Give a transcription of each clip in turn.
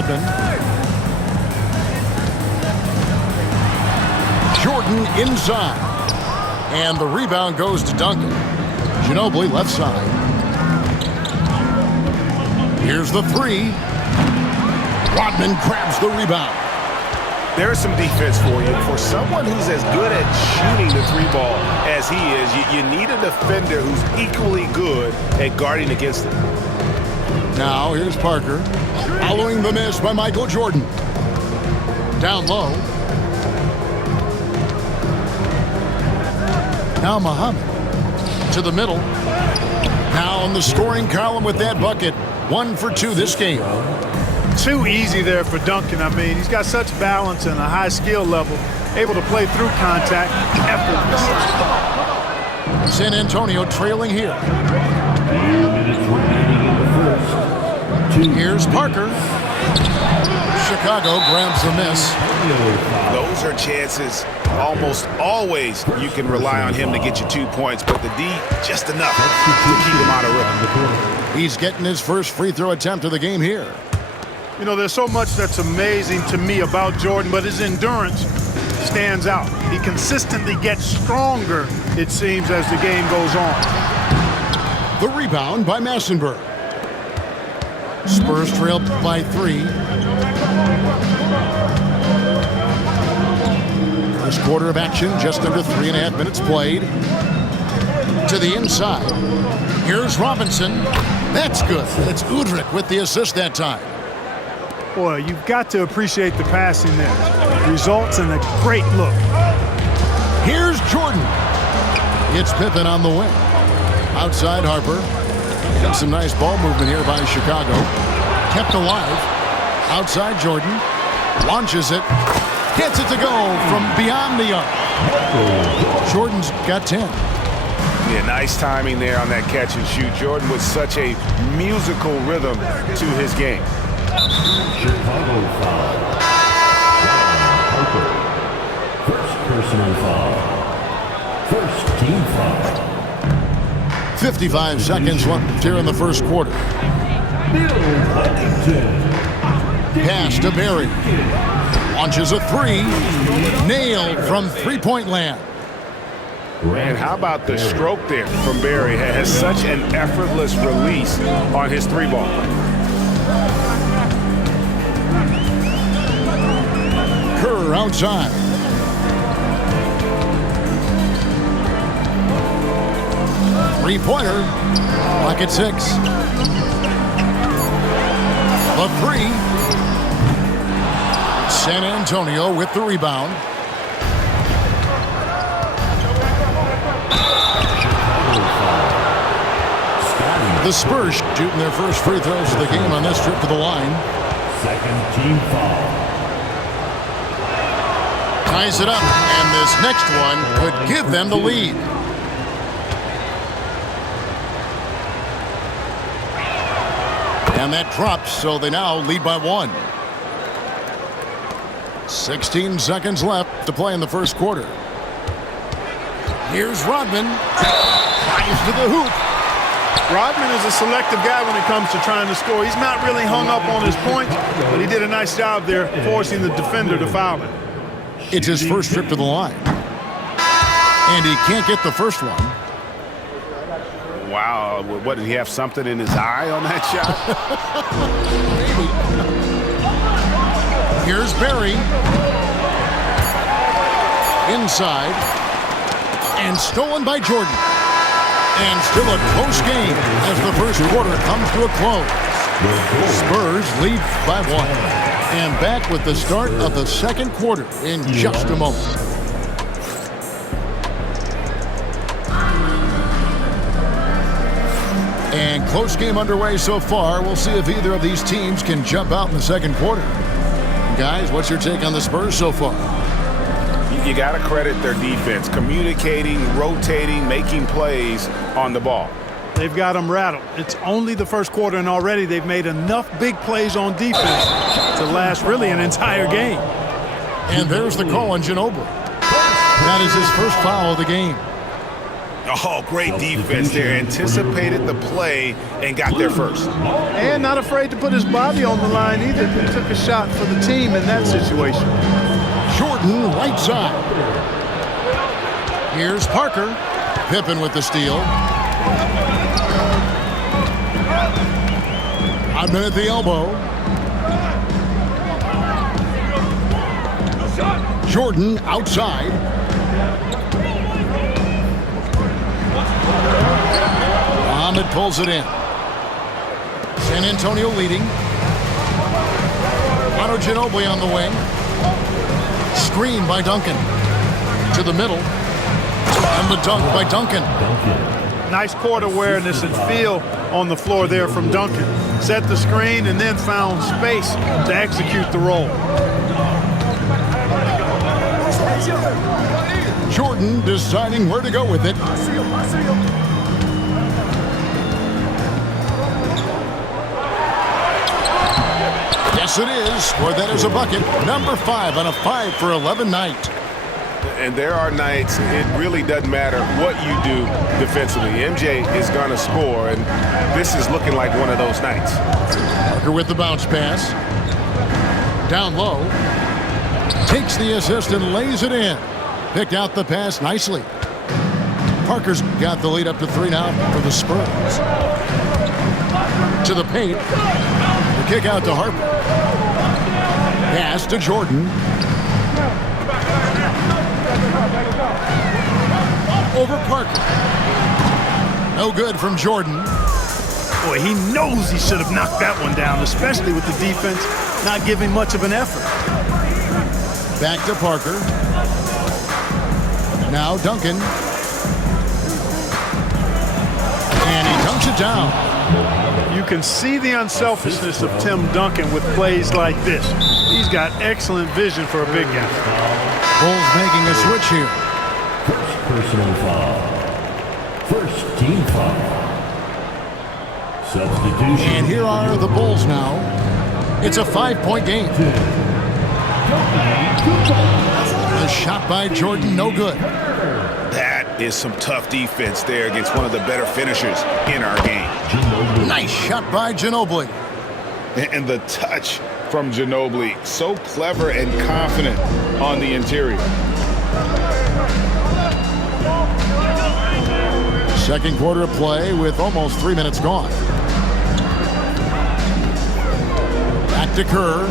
Rodman. Jordan inside. And the rebound goes to Duncan. Ginobili left side. Here's the three. Rodman grabs the rebound. There's some defense for you. For someone who's as good at shooting the three ball as he is, you need a defender who's equally good at guarding against it. Now here's Parker. Following the miss by Michael Jordan. Down low. Now Muhammad to the middle. Now in the scoring column with that bucket. 1 for 2 this game. Too easy there for Duncan. I mean, he's got such balance and a high skill level, able to play through contact effortlessly. San Antonio trailing here. 2 minutes remaining in the first. Here's Parker. Chicago grabs the miss. Those are chances almost always you can rely on him to get you 2 points, but the D, just enough to keep him out of rhythm. He's getting his first free throw attempt of the game here. You know, there's so much that's amazing to me about Jordan, but his endurance stands out. He consistently gets stronger, it seems, as the game goes on. The rebound by Massenberg. Spurs trail by 3. First quarter of action, just under 3.5 minutes played. To the inside. Here's Robinson. That's good. It's Udrih with the assist that time. Boy, you've got to appreciate the passing there. Results in a great look. Here's Jordan. It's Pippen on the wing. Outside Harper. And some nice ball movement here by Chicago. Kept alive. Outside Jordan. Launches it. Gets it to go from beyond the arc. Jordan's got 10. Yeah, nice timing there on that catch and shoot. Jordan with such a musical rhythm to his game. Chicago foul. Parker. First personal foul. First team foul. 55 seconds left here in the first quarter. Bill Huntington. Pass to Barry. Launches a 3. Nailed from three-point land. And how about the stroke there from Barry? Has such an effortless release on his three ball. Kerr outside. Three-pointer. Pocket 6. The 3. San Antonio with the rebound. The Spurs shooting their first free throws of the game on this trip to the line. Second team foul. Ties it up, and this next one could give them the lead. And that drops, so they now lead by 1. 16 seconds left to play in the first quarter. Here's Rodman. Drives to the hoop. Rodman is a selective guy when it comes to trying to score. He's not really hung up on his points, but he did a nice job there forcing the defender to foul him. It's his first trip to the line. And he can't get the first one. Wow, what, did he have something in his eye on that shot? Maybe. Here's Barry. Inside. And stolen by Jordan. And still a close game as the first quarter comes to a close. Spurs lead by 1. And back with the start of the second quarter in just a moment. And close game underway so far. We'll see if either of these teams can jump out in the second quarter. Guys, what's your take on the Spurs so far? You got to credit their defense, communicating, rotating, making plays on the ball. They've got them rattled. It's only the first quarter, and already they've made enough big plays on defense to last really an entire game. And there's the call on Ginobili. That is his first foul of the game. Oh, great defense there. Anticipated the play and got there first. And not afraid to put his body on the line either. He took a shot for the team in that situation. Jordan right side. Here's Parker. Pippen with the steal. Oddman at the elbow. Jordan outside. Muhammad pulls it in. San Antonio leading. Manu Ginobili on the wing. Screen by Duncan. To the middle. And the dunk by Duncan. Nice court awareness and feel on the floor there from Duncan. Set the screen and then found space to execute the roll. Jordan deciding where to go with it. Yes, it is. Scored that as a bucket. Number 5 on a 5 for 11 night. And there are nights it really doesn't matter what you do defensively. MJ is going to score, and this is looking like one of those nights. Parker with the bounce pass. Down low. Takes the assist and lays it in. Picked out the pass nicely. Parker's got the lead up to 3 now for the Spurs. To the paint. The kick out to Harper. Pass to Jordan. Over Parker. No good from Jordan. Boy, he knows he should have knocked that one down, especially with the defense not giving much of an effort. Back to Parker. Now Duncan. And he dunks it down. You can see the unselfishness of Tim Duncan with plays like this. He's got excellent vision for a big guy. Bulls making a switch here. First personal foul. First team foul. Substitution. And here are the Bulls now. It's a 5-point game. The shot by Jordan, no good. That is some tough defense there against one of the better finishers in our game. Nice shot by Ginobili. And the touch from Ginobili, so clever and confident on the interior. Second quarter of play with almost 3 minutes gone. Back to Kerr.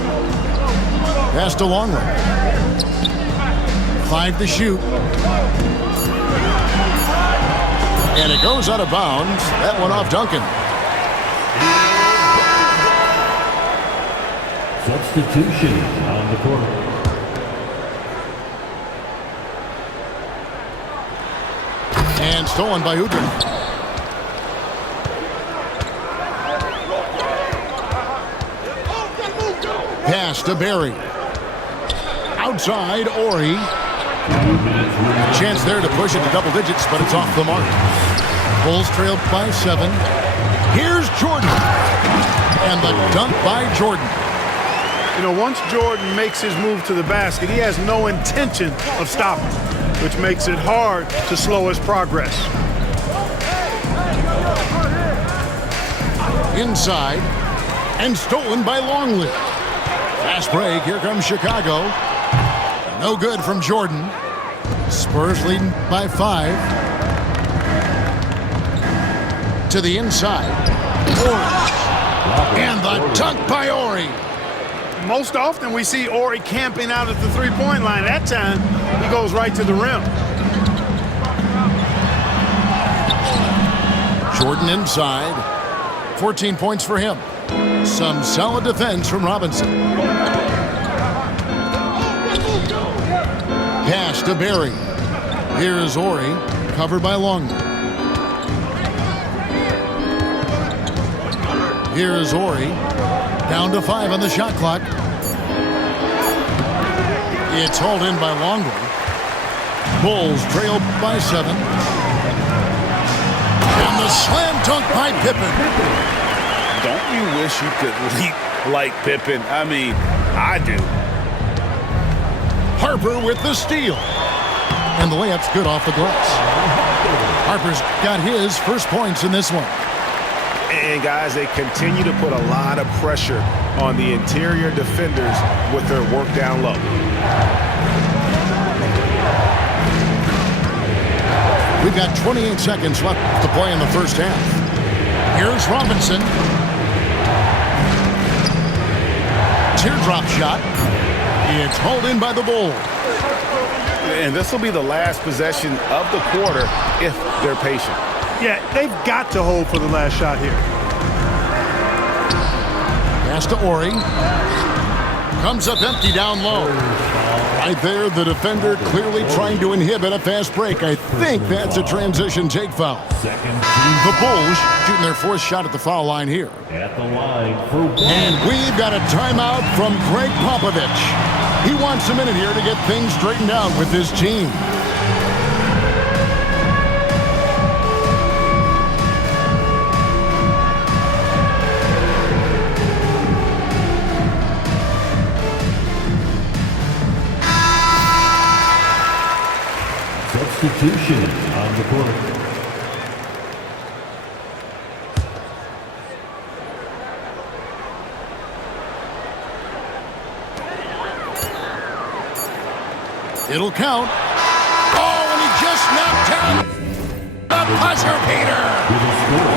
Pass to Longley. 5 to shoot. And it goes out of bounds. That one off Duncan. Substitution on the court. And stolen by Udrih. Pass to Barry. Outside, Ori. Chance there to push it to double digits, but it's off the mark. Bulls trailed by 7. Here's Jordan. And the dunk by Jordan. You know, once Jordan makes his move to the basket, he has no intention of stopping, which makes it hard to slow his progress. Inside. And stolen by Longley. Fast break. Here comes Chicago. No good from Jordan. Spurs leading by 5. To the inside. Ori. And the dunk by Ori. Most often we see Ori camping out at the three-point line. That time, he goes right to the rim. Jordan inside. 14 points for him. Some solid defense from Robinson. Pass to Barry. Here's Ori, covered by Longley. Here's Ori, down to 5 on the shot clock. It's hauled in by Longley. Bulls trail by 7. And the slam dunk by Pippen. Don't you wish you could leap like Pippen? I mean, I do. Harper with the steal. And the layup's good off the glass. Harper's got his first points in this one. And, guys, they continue to put a lot of pressure on the interior defenders with their work down low. We've got 28 seconds left to play in the first half. Here's Robinson. Teardrop shot. It's hauled in by the Bulls. And this will be the last possession of the quarter if they're patient. Yeah, they've got to hold for the last shot here. Pass to Ori. Comes up empty down low. Right there, the defender clearly trying to inhibit a fast break. I think that's a transition take foul. The Bulls shooting their fourth shot at the foul line here. At the line for one. And we've got a timeout from Greg Popovich. He wants a minute here to get things straightened out with his team. Substitution on the court. It'll count. Oh, and he just knocked down the buzzer beater.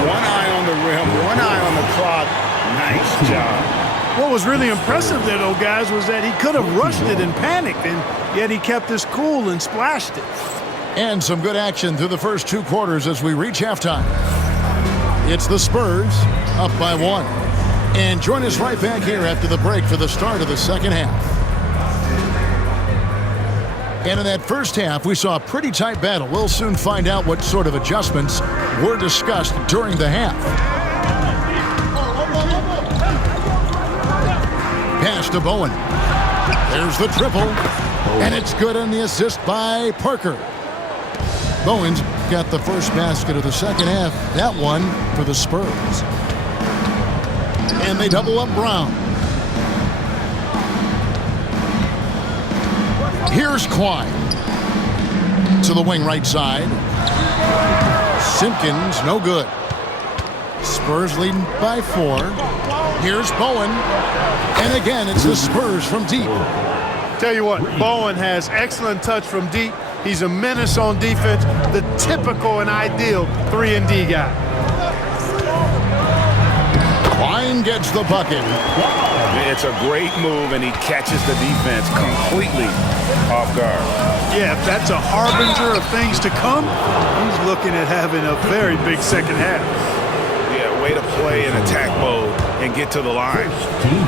One eye on the rim, one eye on the clock. Nice job. What was really impressive there, though, guys, was that he could have rushed it and panicked, and yet he kept his cool and splashed it. And some good action through the first two quarters as we reach halftime. It's the Spurs up by 1. And join us right back here after the break for the start of the second half. And in that first half, we saw a pretty tight battle. We'll soon find out what sort of adjustments were discussed during the half. Pass to Bowen. There's the triple. And it's good on the assist by Parker. Bowen's got the first basket of the second half. That one for the Spurs. And they double up Brown. Here's Klein. To the wing right side. Simpkins, no good. Spurs leading by 4. Here's Bowen. And again, it's the Spurs from deep. Tell you what, Bowen has excellent touch from deep. He's a menace on defense, the typical and ideal 3-and-D guy. Klein gets the bucket. It's a great move, and he catches the defense completely off guard. Yeah, if that's a harbinger of things to come, he's looking at having a very big second half. Yeah, way to play in attack mode and get to the line.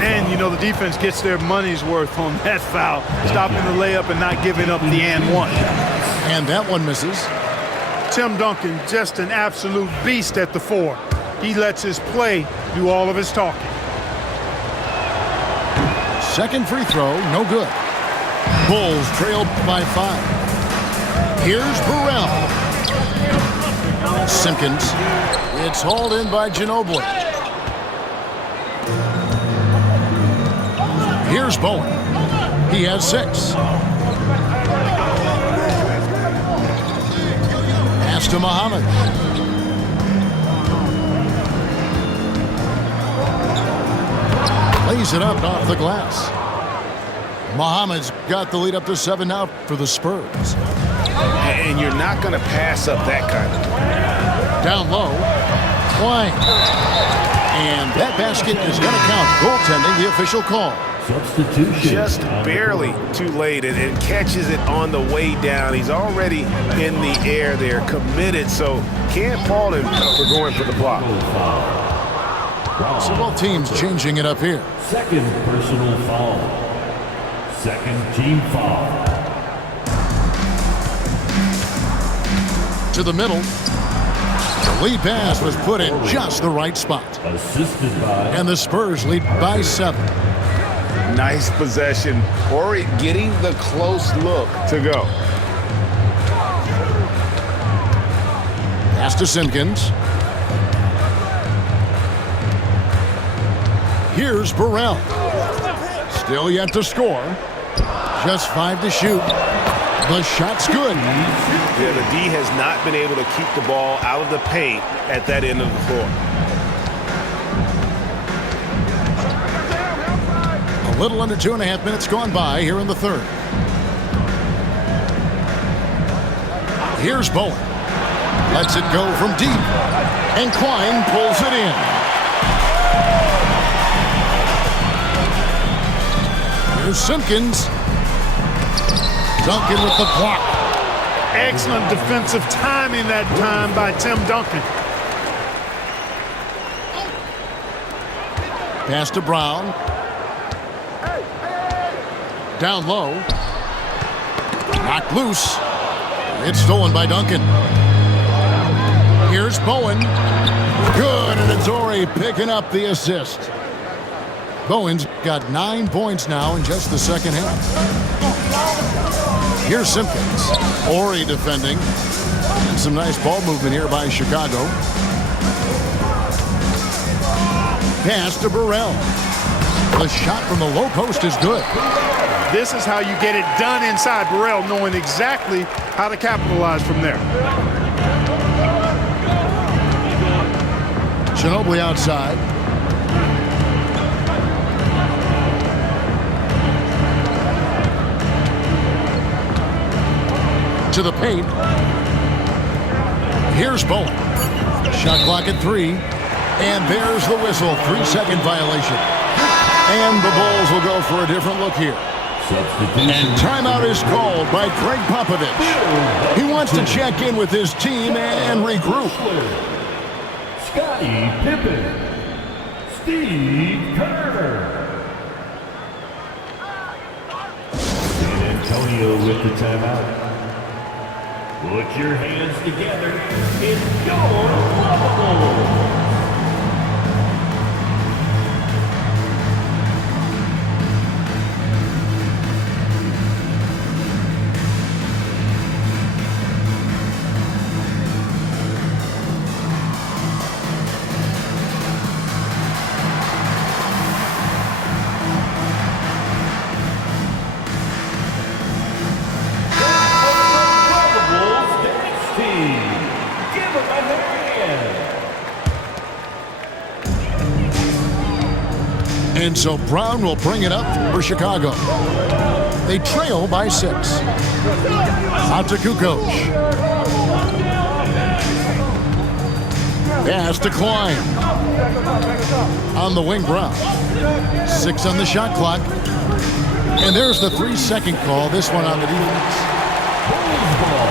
And, you know, the defense gets their money's worth on that foul, stopping the layup and not giving up the and one. And that one misses. Tim Duncan, just an absolute beast at the 4. He lets his play do all of his talking. Second free throw, no good. Bulls trailed by 5. Here's Burrell. Simpkins. It's hauled in by Ginobili. Here's Bowen. He has 6. Pass to Muhammad. Lays it up off the glass. Muhammad's got the lead up to 7 now for the Spurs. And you're not going to pass up that kind of. Down low. Klein. And that basket is going to count. Goaltending, the official call. Substitution. Just barely too late, and it catches it on the way down. He's already in the air there, committed, so can't fault him for going for the block. So both teams changing it up here. Second personal foul. Second team foul. To the middle. The lead pass was put in just the right spot. Assisted by. And the Spurs lead by 7. Nice possession. Ori getting the close look to go. Pass to Simpkins. Here's Burrell. Still yet to score. Just 5 to shoot. The shot's good. Yeah, the D has not been able to keep the ball out of the paint at that end of the floor. A little under 2.5 minutes gone by here in the third. Here's Bowen. Lets it go from deep. And Klein pulls it in. Here's Simpkins. Duncan with the block. Excellent defensive timing that time by Tim Duncan. Pass to Brown. Down low. Knocked loose. It's stolen by Duncan. Here's Bowen. Good, and Adoree picking up the assist. Bowen's got 9 points now in just the second half. Here's Simpkins. Horry defending. And some nice ball movement here by Chicago. Pass to Burrell. The shot from the low post is good. This is how you get it done inside. Burrell knowing exactly how to capitalize from there. Ginobili outside. To the paint. Here's Bowen. Shot clock at 3. And there's the whistle. 3-second violation. And the Bulls will go for a different look here. And timeout is called by Greg Popovich. He wants to check in with his team and regroup. Scottie Pippen. Steve Kerr. San Antonio with the timeout. Put your hands together. It's your Lavables. And so Brown will bring it up for Chicago. They trail by 6. Out to Kukoc. Pass to Klein. On the wing, Brown. 6 on the shot clock. And there's the 3-second call. This one on the defense.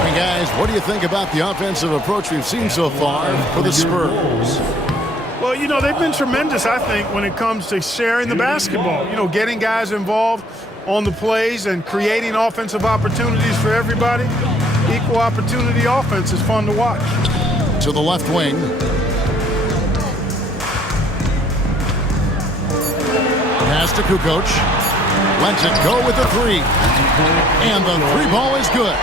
Hey guys, what do you think about the offensive approach we've seen so far for the Spurs? Well, you know, they've been tremendous, I think, when it comes to sharing the basketball. You know, getting guys involved on the plays and creating offensive opportunities for everybody. Equal opportunity offense is fun to watch. To the left wing. Pass to Kukoc. Lets it go with the 3. And the 3 ball is good.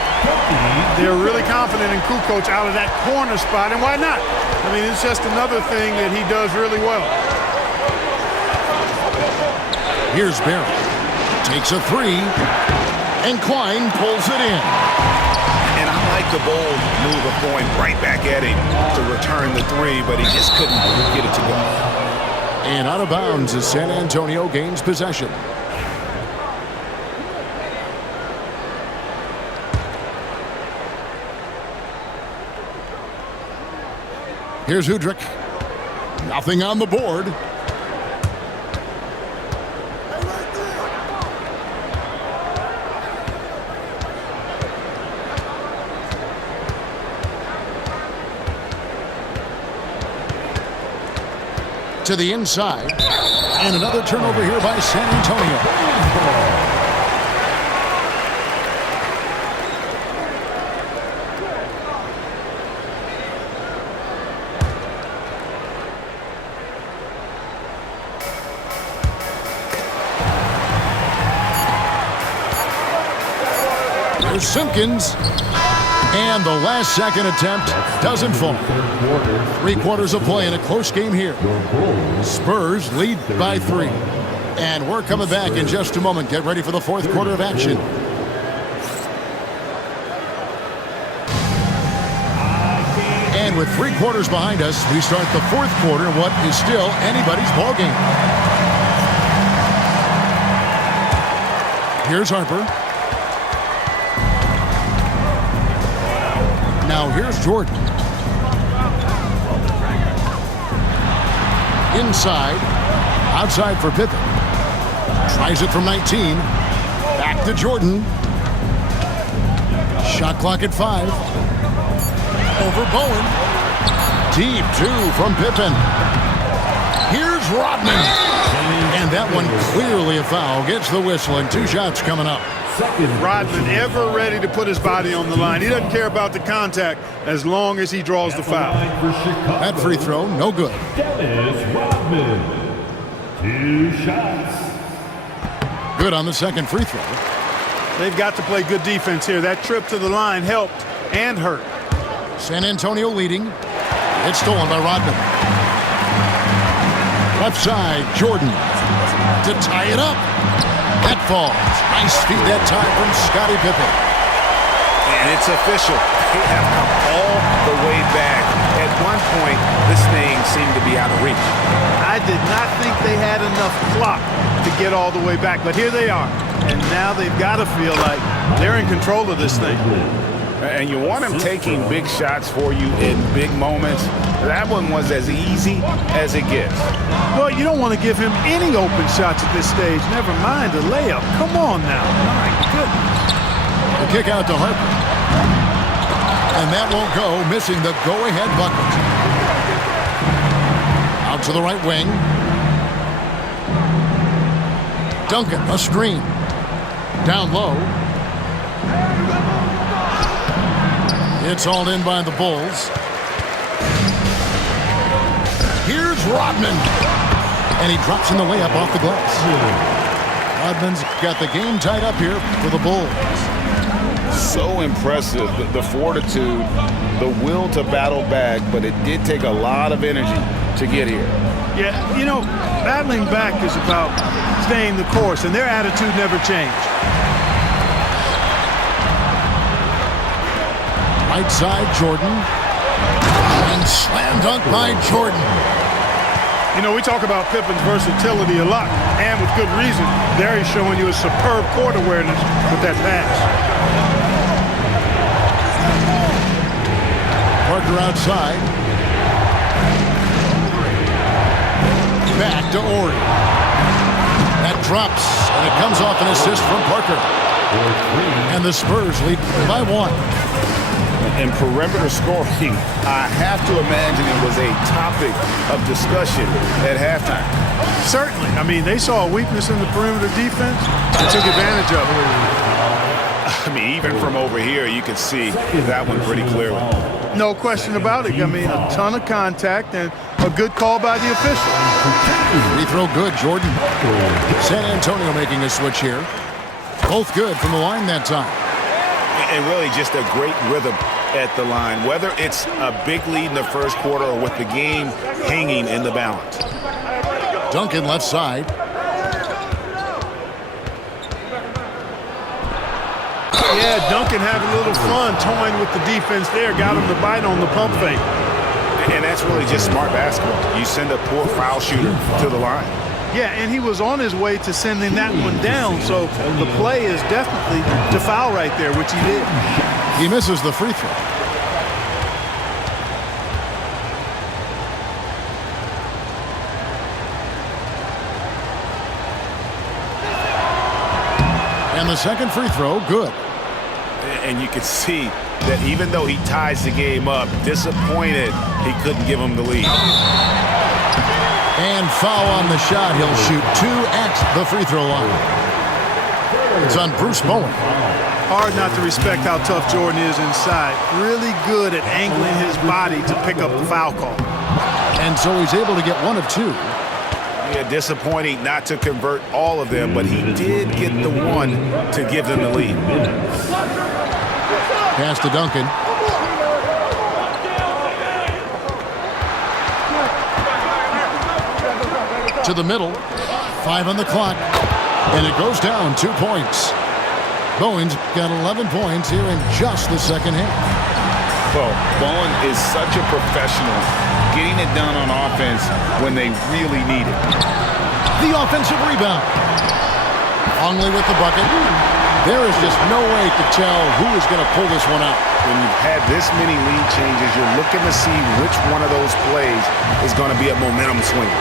They're really confident in Kukoc out of that corner spot, and why not? I mean, it's just another thing that he does really well. Here's Barry. Takes a 3. And Klein pulls it in. And I like the Bulls move of going right back at him to return the 3, but he just couldn't get it to go. And out of bounds as San Antonio gains possession. Here's Udrih. Nothing on the board. To the inside. And another turnover here by San Antonio. There's Simpkins. And the last second attempt doesn't fall. 3 quarters of play in a close game here. Spurs lead by 3. And we're coming back in just a moment. Get ready for the 4th quarter of action. And with 3 quarters behind us, we start the 4th quarter in what is still anybody's ball game. Here's Harper. Now here's Jordan. Inside. Outside for Pippen. Tries it from 19. Back to Jordan. Shot clock at 5. Over Bowen. Deep 2 from Pippen. Here's Rodman. And that one clearly a foul. Gets the whistle and 2 shots coming up. Rodman ever ready to put his body on the line. He doesn't care about the contact as long as he draws the foul. That free throw, no good. Dennis Rodman. 2 shots. Good on the second free throw. They've got to play good defense here. That trip to the line helped and hurt. San Antonio leading. It's stolen by Rodman. Left side, Jordan to tie it up. That falls. Nice feed that time from Scottie Pippen. And it's official. They have come all the way back. At one point, this thing seemed to be out of reach. I did not think they had enough clock to get all the way back, but here they are. And now they've got to feel like they're in control of this thing. And you want him taking big shots for you in big moments. That one was as easy as it gets. Well, you don't want to give him any open shots at this stage. Never mind a layup. Come on now. My goodness. The kick out to Harper. And that won't go, missing the go-ahead bucket. Out to the right wing. Duncan, a screen. Down low. It's hauled in by the Bulls. Here's Rodman. And he drops in the layup off the glass. Rodman's got the game tied up here for the Bulls. So impressive, the fortitude, the will to battle back, but it did take a lot of energy to get here. Yeah, you know, battling back is about staying the course, and their attitude never changed. Right side, Jordan. And slam dunk by Jordan. You know, we talk about Pippen's versatility a lot, and with good reason. There he's showing you a superb court awareness with that pass. Parker outside. Back to Ori. That drops, and it comes off an assist from Parker. And the Spurs lead by 1. And perimeter scoring, I have to imagine it was a topic of discussion at halftime. Certainly. I mean, they saw a weakness in the perimeter defense and took advantage of it. I mean, even from over here, you can see that one pretty clearly. No question about it. I mean, a ton of contact and a good call by the official. Free throw good, Jordan. San Antonio making a switch here. Both good from the line that time. And really just a great rhythm at the line, whether it's a big lead in the first quarter or with the game hanging in the balance. Duncan left side. Yeah, Duncan having a little fun toying with the defense there. Got him to bite on the pump fake. And that's really just smart basketball. You send a poor foul shooter to the line. Yeah, and he was on his way to sending that one down, so the play is definitely to foul right there, which he did. He misses the free throw. And the second free throw, good. And you can see that even though he ties the game up, disappointed he couldn't give him the lead. And foul on the shot. He'll shoot 2 at the free throw line. It's on Bruce Bowen. Hard not to respect how tough Jordan is inside. Really good at angling his body to pick up the foul call. And so he's able to get 1 of 2. Yeah, disappointing not to convert all of them, but he did get the one to give them the lead. Pass to Duncan. To the middle. 5 on the clock. And it goes down 2 points. Bowen's got 11 points here in just the second half. Well, Bowen is such a professional, getting it done on offense when they really need it. The offensive rebound. Longley with the bucket. There is just no way to tell who is going to pull this one out. When you've had this many lead changes, you're looking to see which one of those plays is going to be a momentum swing.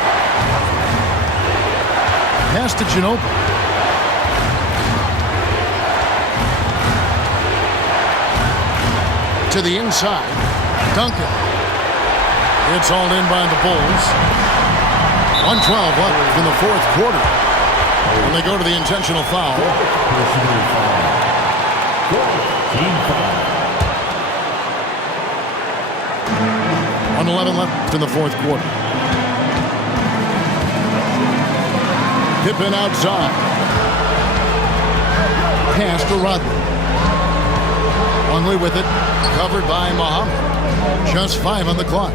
Pass to Ginobili. To the inside. Duncan. It's hauled in by the Bulls. 1:12 left in the fourth quarter. And they go to the intentional foul. Personal foul. Team foul. 1:11 left in the fourth quarter. Pippen outside. Pass to Rodman. Longley with it. Covered by Muhammad. Just 5 on the clock.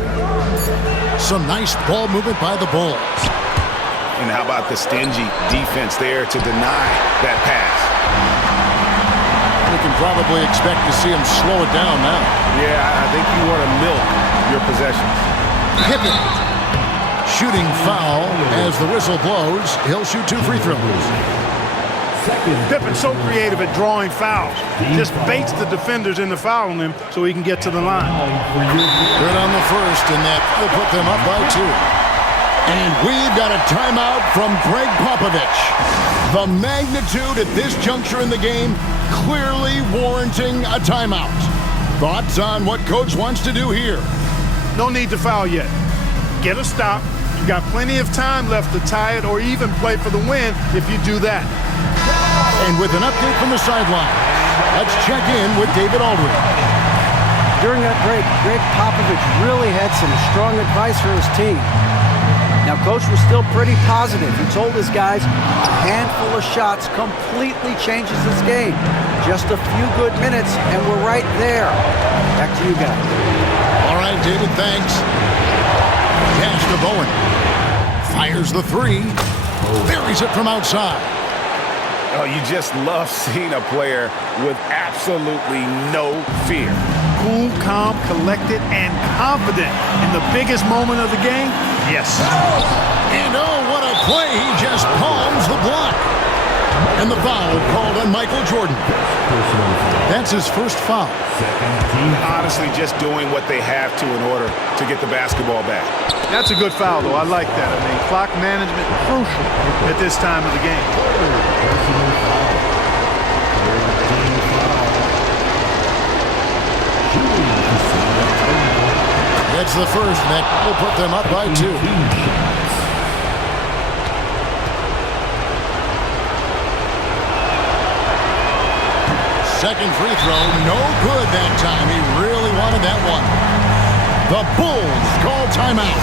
Some nice ball movement by the Bulls. And how about the stingy defense there to deny that pass? We can probably expect to see him slow it down now. Yeah, I think you want to milk your possessions. Pippen. Shooting foul as the whistle blows. He'll shoot 2 free throws. Pippen's so creative at drawing fouls. Just baits the defenders into fouling him so he can get to the line. Good on the first, and that will put them up by 2. And we've got a timeout from Greg Popovich. The magnitude at this juncture in the game clearly warranting a timeout. Thoughts on what Coach wants to do here? No need to foul yet. Get a stop. You got plenty of time left to tie it or even play for the win if you do that. And with an update from the sideline, let's check in with David Aldridge. During that break, Greg Popovich really had some strong advice for his team. Now, Coach was still pretty positive. He told his guys a handful of shots completely changes this game. Just a few good minutes, and we're right there. Back to you guys. All right, David, thanks. Pass to Bowen. Fires the 3. Buries it from outside. Oh, you just love seeing a player with absolutely no fear. Cool, calm, collected, and confident in the biggest moment of the game? Yes. And oh, what a play. He just palms the block. And the foul called on Michael Jordan. That's his first foul. Honestly, just doing what they have to in order to get the basketball back. That's a good foul, though. I like that. I mean, clock management crucial at this time of the game. That's the first, and that will put them up by 2. Second free throw, no good that time. He really wanted that one. The Bulls call timeout.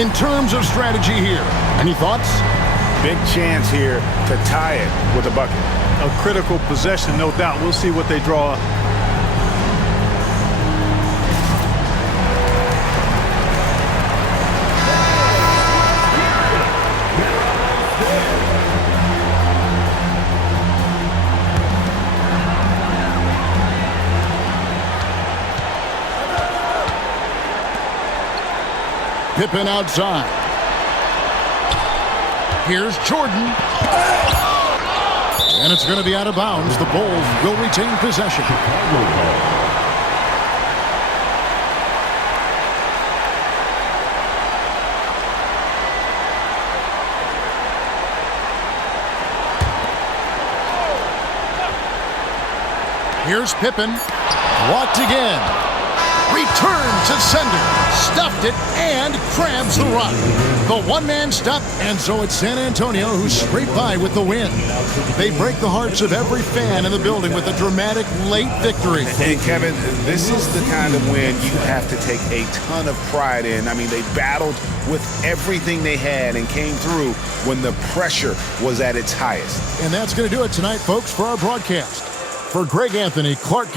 In terms of strategy here, any thoughts? Big chance here to tie it with a bucket. A critical possession, no doubt. We'll see what they draw up. Pippen outside. Here's Jordan. And it's going to be out of bounds. The Bulls will retain possession. Here's Pippen. Walked again. Return to sender. Stuffed it and grabs the rock. The one-man stop, and so it's San Antonio who scraped by with the win. They break the hearts of every fan in the building with a dramatic late victory. And Kevin, this is the kind of win you have to take a ton of pride in. I mean, they battled with everything they had and came through when the pressure was at its highest. And that's going to do it tonight, folks, for our broadcast. For Greg Anthony, Clark